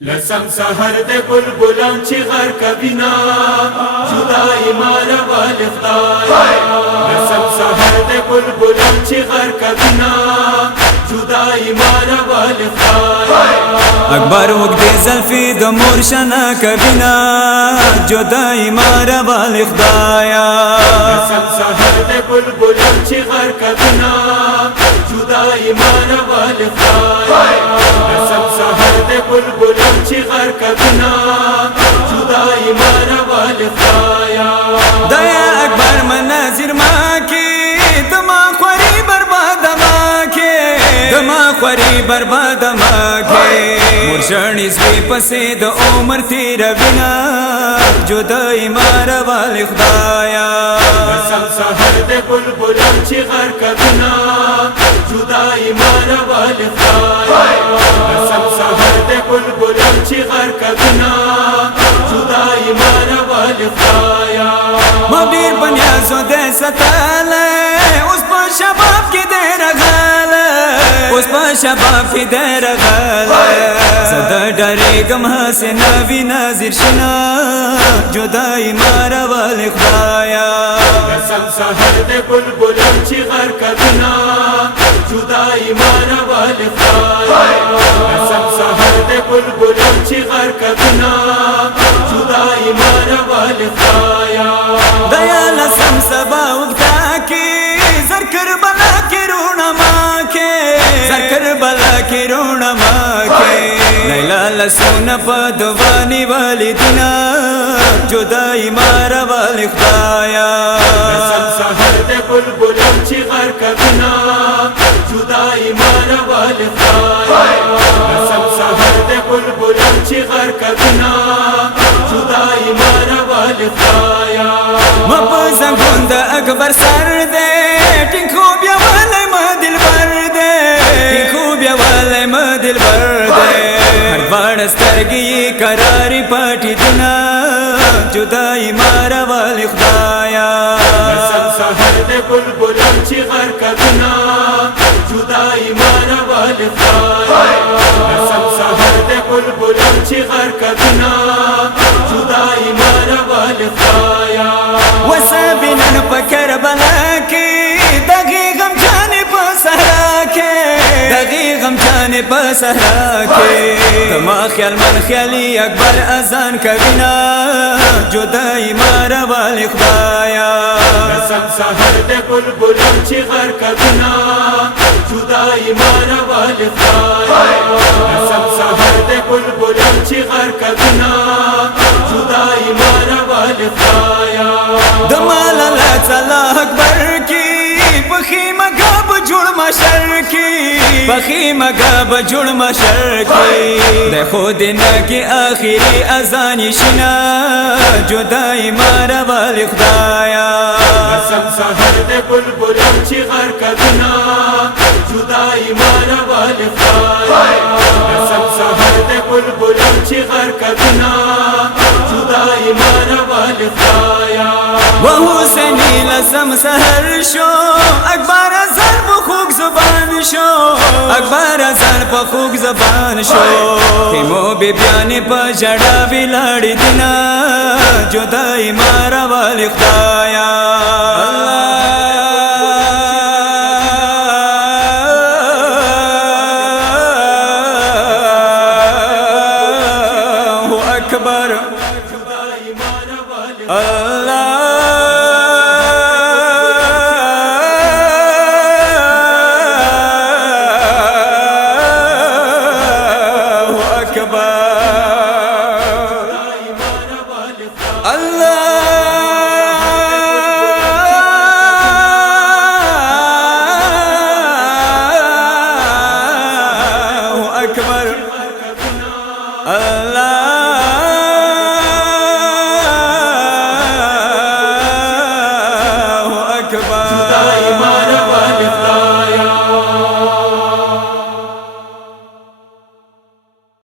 لسم سحر دے بلبلان چی غر کبینا جدائی مارا والی خدایا لسم سحر دے بلبلان چی غر کبینا جدائی مارا والی خدایا اکبر وقتی زلفی د مرشنا کبینا جدائی مارا والی خدایا لسم سحر دے بلبلان چی غر کبینا جدائی مارا والی خدایا لسم سحر دے بلبلان چی غر کبینا جدائی مارا والی خدایا دیا اکبر مناظر ما کی دما خوری برباد ما کی دما خوری برباد ما کی مرشنی زوی پسی د عمر تیر بنا جدائی مارا والی خدایا لسم سحر دے بلبلان چی غر کبینا جدائی مارا والی خدایا لسم سحر دے بلبلان چی غر کبینا جدائی مارا والی خدایا ما دیر بنیازو دے ستالے اس پا شباب کی دے رغالے اس پا شباب کی دے رغالے زدہ ڈری گم حسن نبی ناظر شنا جدائی مارا والی خدایا لسم سحر دے بلبلان چی غر کبینا جدائی مارا والی خدایا لسم سحر دے بلبلان چی غر کبینا جدائی مارا والی خدایا دیا لسم سبا وقتا کی زر کربلا کی رونا ماں کے زر کربلا کی رونا ماں کے لیلا لسونا پا دوانی والی دینا جدائی مارا والی خدایا لسم سحر دے بلبلان چی غر کبینا جدائی مارا والی خدایا لسم سحر دے بلبلان چی غر کبینا جدائی مارا والی خدایا مپزنگون دا اکبر سر دے ٹنکو بیا والے مدل بر دے ٹنکو بیا والے مدل بر دے ہر بار سترگی قراری پاٹی دینا جدائی مارا والی خدایا لسم سحر دے بلبلان چی غر کبینا جدائی مارا والی خدایا لسم سحر دے بلبلان چی غر کبینا جدائی مارا والی خدایا وسابنن پا کربلا کی دغی غم جانے پا سہرا کے دغی غم جانے پا سہرا کے تما خیال من خیالی اکبر ازان کبینا جدائی مارا والی خدایا لسم سحر دے بلبلان چی غر کبینا جدائی مارا والی خدایا لسم سحر دے بلبلان چی غر کبینا جدائی مارا والی خدایا دمالا اللہ اکبر کی بخی مگاب جڑ مشر کی بخی مگاب جڑ مشر کی دے خود کی آخری ازانی شنا جدائی مارا والی خدایا لسم سحر دے بلبلان چی غر کبینا جدائی مارا والی خدایا لسم سحر دے بلبلان چی غر کبینا جدائی مارا والی خدایا وہ حسینی لسم سہر شو اکبر ازل پا خوک زبان شو اکبر ازل پا خوک زبان شو تیمو بی بیانی پا جڑا بھی لاڑی دینا جدائی مارا والی خدایا اللہ اکبر اللہ